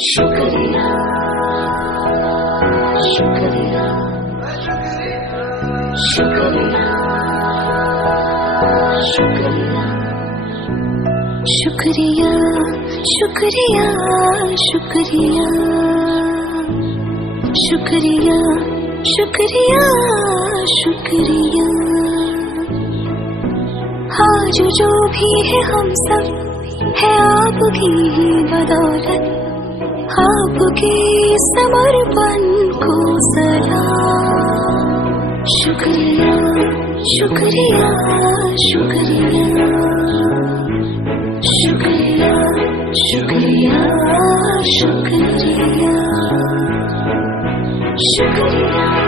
शुक्रिया शुक्रिया शुक्रिया शुक्रिया शुक्रिया शुक्रिया शुक्रिया शुक्रिया शुक्रिया शुक्रिया। आज जो भी है हम सब है आपकी ही बदौलत, आपके समर्पण को सलाम। शुक्रिया शुक्रिया शुक्रिया शुक्रिया शुक्रिया शुक्रिया शुक्रिया।